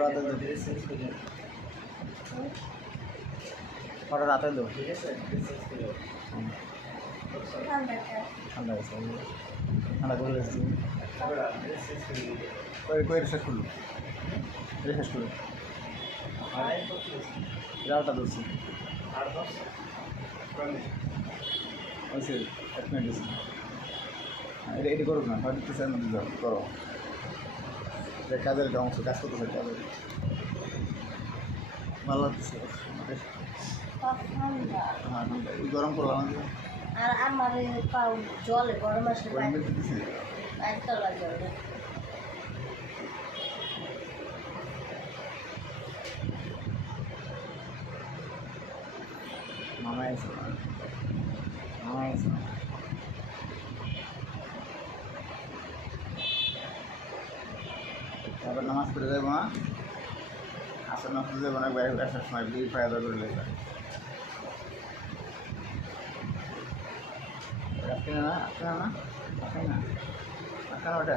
রাতে দো ওটা রাতে দো ঠিক আছে ঠান্ডা গেছে ঠান্ডা করে গেছি কই শেষ করলো শেষ করলো রাতটা ধরছি ওইসে 1 মিনিট দিচ্ছি এটা এটি করুক না হয়তো কিছু করো কাজের একটা অংশ কাজ করতেছে কাজের ভালো লাগতেছে গরম করলাম আর আমার পাও জলে গরম আসলে দিতেছি একতলা জলে মামা এসে মামা এসে তারপর নামাজ পড়ে যাবো না আসলে নামাজ পড়ে যাবো না বাইরে আসার সময় বিল ফায়দা করলে রাখি না রাখি না রাখি না রাখা ওটা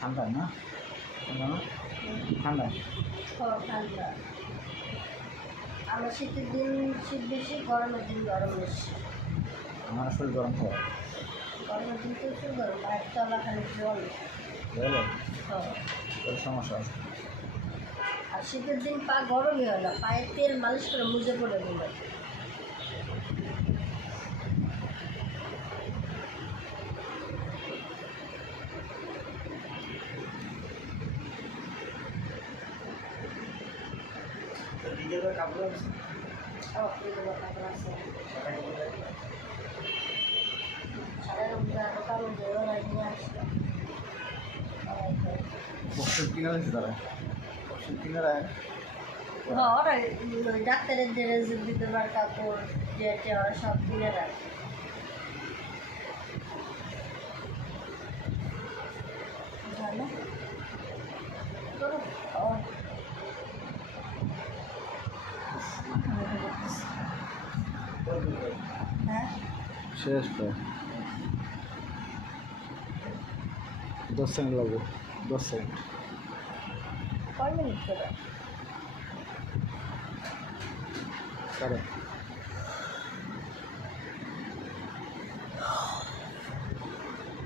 ঠান্ডা না ঠান্ডা না ঠান্ডা ঠান্ডা আমার শীতের দিন শীত বেশি গরমের দিন গরম বেশি আমার শরীর গরম খাওয়া গরমের দিন প্রচুর গরম একতলা খালি জল বুঝলে ওই সমস্যা আছে আর শীতের দিন পা গরমই হয় না পায়ে তেল মালিশ করে মুজে পড়ে দিল কাপড় ওষুধ কিনে দিচ্ছে তারা ওষুধ কিনে দেয় ওই ডাক্তারের ড্রেস দিতে পারে কাপড় যে ওরা সব কিনে দেয় হ্যাঁ শেষ তো 10 সেকেন্ড লাগবে 10 সেকেন্ড কয় মিনিট করে কারণ